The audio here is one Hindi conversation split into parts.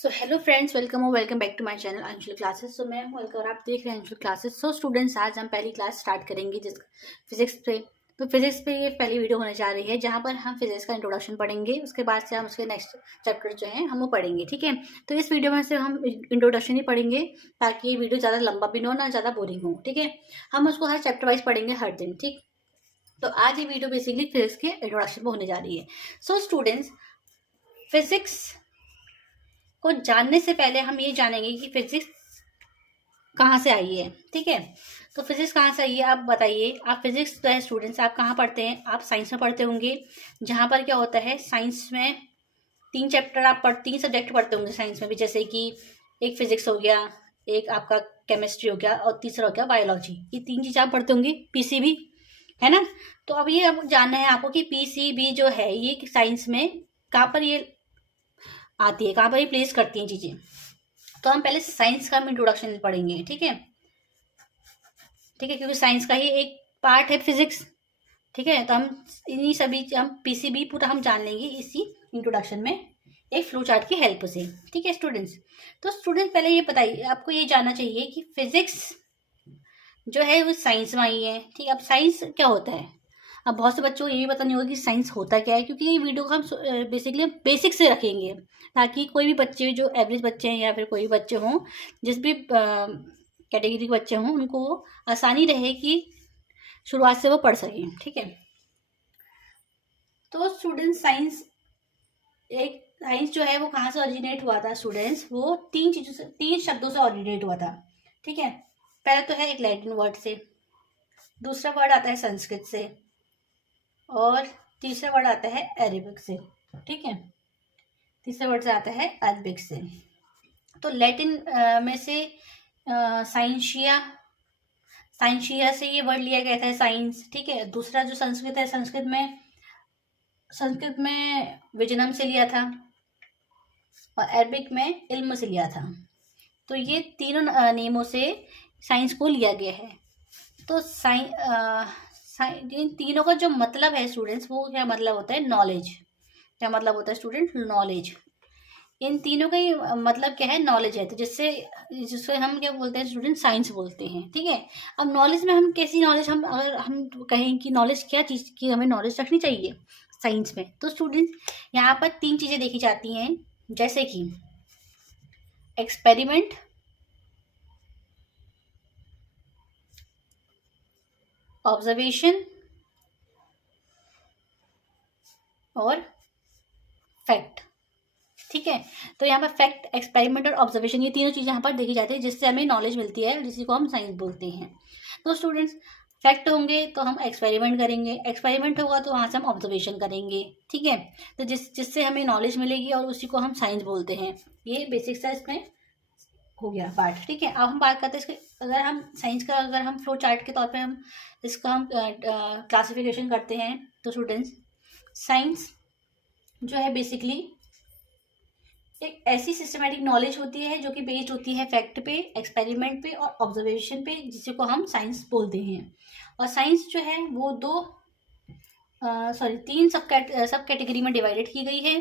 So hello friends, welcome back to my channel Anshul classes. So मैं हूं अलका और आप देख रहे हैं अंशुल क्लासेस। सो स्टूडेंट्स, आज हम पहली क्लास स्टार्ट करेंगे जिस फिजिक्स पे। तो फिजिक्स पे ये पहली वीडियो होने जा रही है जहां पर हम फिजिक्स का इंट्रोडक्शन पढ़ेंगे। उसके बाद से हम उसके नेक्स्ट चैप्टर जो है हम वो पढ़ेंगे, ठीक है। तो इस वीडियो में से हम इंट्रोडक्शन ही पढ़ेंगे ताकि ये वीडियो ज़्यादा लंबा भी ना हो, ना ज़्यादा बोरिंग हो, ठीक है। हम उसको हर चैप्टर वाइज पढ़ेंगे हर दिन, ठीक। तो आज ये वीडियो बेसिकली फिजिक्स के इंट्रोडक्शन पे होने जा रही है। सो स्टूडेंट्स, फिजिक्स को जानने से पहले हम ये जानेंगे कि फिजिक्स कहाँ से आई है, ठीक है। तो फिजिक्स कहाँ से आई है, आप बताइए। आप फिजिक्स जो है स्टूडेंट्स, आप कहाँ पढ़ते हैं? आप साइंस में पढ़ते होंगे, जहाँ पर क्या होता है, साइंस में तीन सब्जेक्ट पढ़ते होंगे साइंस में भी, जैसे कि एक फिजिक्स हो गया, एक आपका केमिस्ट्री हो गया और तीसरा हो गया बायोलॉजी। ये तीन चीज़ आप पढ़ते होंगे, पीसीबी, है ना। तो अब ये अब जानना है आपको कि पीसीबी जो है ये साइंस में कहाँ पर ये आती है, कहाँ पर ये प्लेस करती हैं चीज़ें। तो हम पहले साइंस का हम इंट्रोडक्शन पढ़ेंगे, ठीक है, ठीक है, क्योंकि साइंस का ही एक पार्ट है फिजिक्स, ठीक है। तो हम इन्हीं सभी हम पीसीबी पूरा हम जान लेंगे इसी इंट्रोडक्शन में, एक फ्लो चार्ट की हेल्प से, ठीक है स्टूडेंट्स। तो स्टूडेंट्स पहले ये बताइए, आपको ये जानना चाहिए कि फिजिक्स जो है वो साइंस में आई है, ठीक है। अब साइंस क्या होता है, अब बहुत से बच्चों को ये भी पता नहीं होगा कि साइंस होता क्या है, क्योंकि ये वीडियो को हम बेसिकली बेसिक से रखेंगे ताकि कोई भी बच्चे जो एवरेज बच्चे हैं या फिर कोई भी बच्चे हों, जिस भी कैटेगरी के बच्चे हों, उनको आसानी रहे कि शुरुआत से वो पढ़ सकें, ठीक है। तो स्टूडेंट साइंस जो है वो कहाँ से ओरिजिनेट हुआ था स्टूडेंट्स, वो तीन शब्दों से ओरिजिनेट हुआ था, ठीक है। पहला तो है एक लैटिन वर्ड से, दूसरा वर्ड आता है संस्कृत से, और तीसरा वर्ड आता है अरेबिक से, ठीक है। तीसरा वर्ड से आता है अरबिक से। तो लैटिन में से साइंशिया साइंशिया से ये वर्ड लिया गया था, साइंस, ठीक है। दूसरा जो संस्कृत है, संस्कृत में विजनम से लिया था, और अरबिक में इल्म से लिया था। तो ये तीनों नेमों से साइंस को लिया गया है। तो इन तीनों का जो मतलब है स्टूडेंट्स, वो क्या मतलब होता है, नॉलेज। क्या मतलब होता है स्टूडेंट, नॉलेज। इन तीनों का ही मतलब क्या है, नॉलेज है। तो जिससे हम क्या बोलते हैं स्टूडेंट, साइंस बोलते हैं, ठीक है। अब नॉलेज में हम कैसी नॉलेज, हम अगर हम कहें कि नॉलेज क्या चीज़ की हमें नॉलेज रखनी चाहिए साइंस में, तो स्टूडेंट यहाँ पर तीन चीज़ें देखी जाती हैं, जैसे कि एक्सपेरिमेंट, ऑब्जर्वेशन और फैक्ट, ठीक है। तो यहाँ पर फैक्ट, एक्सपेरिमेंट और ऑब्जर्वेशन, ये तीनों चीज़ें यहाँ पर देखी जाती है, जिससे हमें नॉलेज मिलती है, जिसी को हम साइंस बोलते हैं। तो स्टूडेंट्स, फैक्ट होंगे तो हम एक्सपेरिमेंट करेंगे, एक्सपेरिमेंट होगा तो वहाँ से हम ऑब्जर्वेशन करेंगे, ठीक है। तो जिससे हमें नॉलेज मिलेगी और उसी को हम साइंस बोलते हैं। ये बेसिक सा इसमें हो गया पार्ट, ठीक है। अब हम बात करते हैं इसके, अगर हम साइंस का अगर हम फ्लो चार्ट के तौर पे हम इसका हम क्लासिफिकेशन करते हैं, तो स्टूडेंट्स साइंस जो है बेसिकली एक ऐसी सिस्टमेटिक नॉलेज होती है जो कि बेस्ड होती है फैक्ट पे, एक्सपेरिमेंट पे और ऑब्जर्वेशन पे, जिसे को हम साइंस बोलते हैं। और साइंस जो है वो तीन सब कैटेगरी में डिवाइडेड की गई है,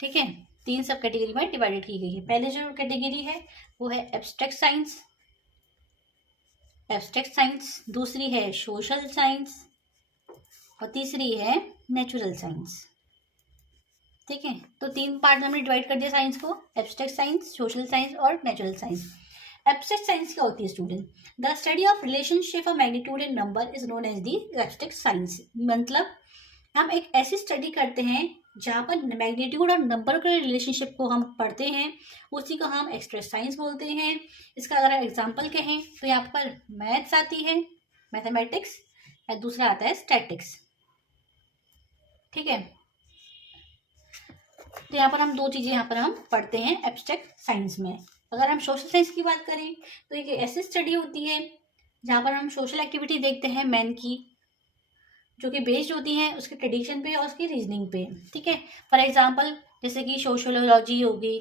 ठीक है। तीन सब कैटेगरी में डिवाइडेड की गई है। पहले जो कैटेगरी है वो है एब्स्ट्रैक्ट साइंस, दूसरी है सोशल साइंस और तीसरी है नेचुरल साइंस, ठीक है। तो तीन पार्ट में हमने डिवाइड कर दिया साइंस को, एब्स्ट्रैक्ट साइंस, सोशल साइंस और नेचुरल साइंस। एब्स्ट्रैक्ट साइंस क्या होती है student, the study of relationship of magnitude and number is known as the abstract science. मतलब हम एक ऐसी स्टडी करते हैं जहाँ पर मैग्नीट्यूड और नंबर के रिलेशनशिप को हम पढ़ते हैं, उसी को हम एब्स्ट्रैक्ट साइंस बोलते हैं। इसका अगर एग्जाम्पल कहें तो यहाँ पर मैथ्स आती है, मैथमेटिक्स, और दूसरा आता है स्टैटिक्स, ठीक है। तो यहाँ पर हम दो चीज़ें यहाँ पर हम पढ़ते हैं एब्स्ट्रैक्ट साइंस में। अगर हम सोशल साइंस की बात करें तो एक ऐसी स्टडी होती है जहाँ पर हम सोशल एक्टिविटी देखते हैं मैन की, जो कि बेस्ड होती हैं उसके ट्रेडिशन पे और उसकी रीजनिंग पे, ठीक है। फॉर एग्जांपल जैसे कि सोशोलॉजी होगी,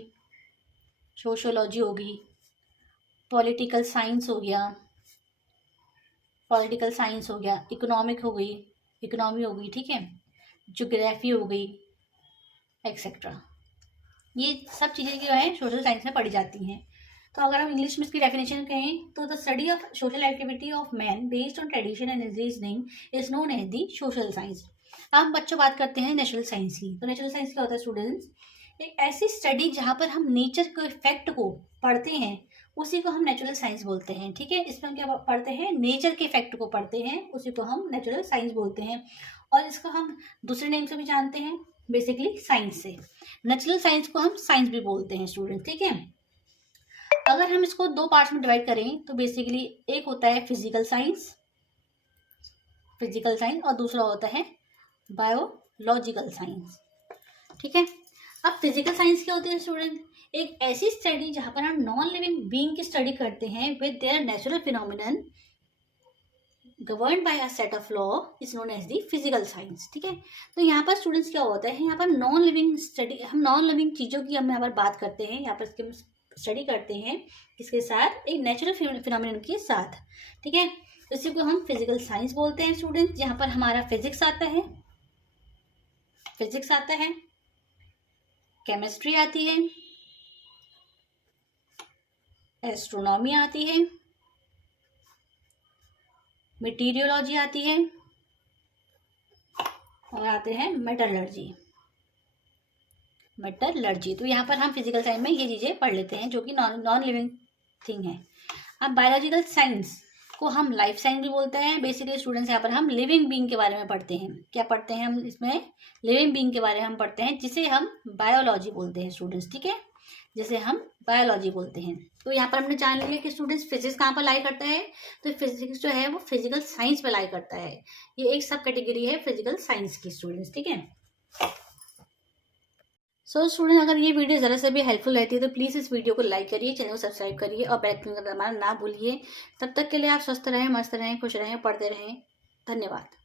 पॉलिटिकल साइंस हो गया, इकोनॉमी हो गई, ठीक है, ज्योग्राफी हो गई, एक्सेट्रा। ये सब चीज़ें जो है सोशल साइंस में पढ़ी जाती हैं। तो अगर हम इंग्लिश में इसकी डेफिनेशन कहें तो the study of social activity of man based on tradition and reasoning is known as the social science. अब हम बच्चों बात करते हैं नेचुरल साइंस की। तो नेचुरल साइंस क्या होता है स्टूडेंट्स? एक ऐसी स्टडी जहाँ पर हम नेचर के इफेक्ट को पढ़ते हैं, उसी को हम नेचुरल साइंस बोलते हैं। ठीक है, इसमें हम क्या पढ़ते हैं? नेचर के इफेक्ट को पढ़ते हैं, उसी को हम नेचुरल साइंस बोलते हैं। और इसको हम दूसरे नेम से भी जानते हैं, बेसिकली साइंस से। नेचुरल साइंस को हम साइंस भी बोलते हैं स्टूडेंट। ठीक है, अगर हम इसको दो पार्ट्स में डिवाइड करें तो बेसिकली एक होता है फिजिकल साइंस और दूसरा होता है बायोलॉजिकल साइंस। ठीक है, अब फिजिकल साइंस क्या होती है स्टूडेंट? एक ऐसी स्टडी जहां पर हम नॉन लिविंग बीइंग की स्टडी करते हैं with their natural phenomenon governed by a set of law is known as the physical science. ठीक है, तो यहाँ पर स्टूडेंट्स क्या होता है, यहाँ पर नॉन लिविंग स्टडी, हम नॉन लिविंग चीज़ों की हम यहाँ पर बात करते हैं, यहाँ पर इसके स्टडी करते हैं किसके साथ? एक नेचुरल फिनोमिनन के साथ। ठीक है, इसी को हम फिजिकल साइंस बोलते हैं स्टूडेंट, जहाँ पर हमारा फिजिक्स आता है, केमिस्ट्री आती है, एस्ट्रोनॉमी आती है, मटीरियोलॉजी आती है और आते हैं मेटलर्जी। तो यहाँ पर हम फिजिकल साइंस में ये चीज़ें पढ़ लेते हैं जो कि नॉन लिविंग थिंग है। अब बायोलॉजिकल साइंस को हम लाइफ साइंस भी बोलते हैं। बेसिकली स्टूडेंट्स यहाँ पर हम लिविंग बीइंग के बारे में पढ़ते हैं। क्या पढ़ते हैं हम इसमें? लिविंग बीइंग के बारे में हम पढ़ते हैं, जिसे हम बायोलॉजी बोलते हैं स्टूडेंट्स। ठीक है, जिसे हम बायोलॉजी बोलते हैं। तो यहाँ पर हमने जान लिया कि स्टूडेंट्स फिजिक्स कहाँ पर लाई करता है। तो फिजिक्स जो है वो फिजिकल साइंस पे लाई करता है। ये एक सब कैटेगरी है फिजिकल साइंस की स्टूडेंट्स। ठीक है, सो स्टूडेंट अगर ये वीडियो ज़रा से भी हेल्पफुल रहती है तो प्लीज़ इस वीडियो को लाइक करिए, चैनल को सब्सक्राइब करिए और बेल आइकन दबाना ना भूलिए। तब तक के लिए आप स्वस्थ रहें, मस्त रहें, खुश रहें, पढ़ते रहें। धन्यवाद।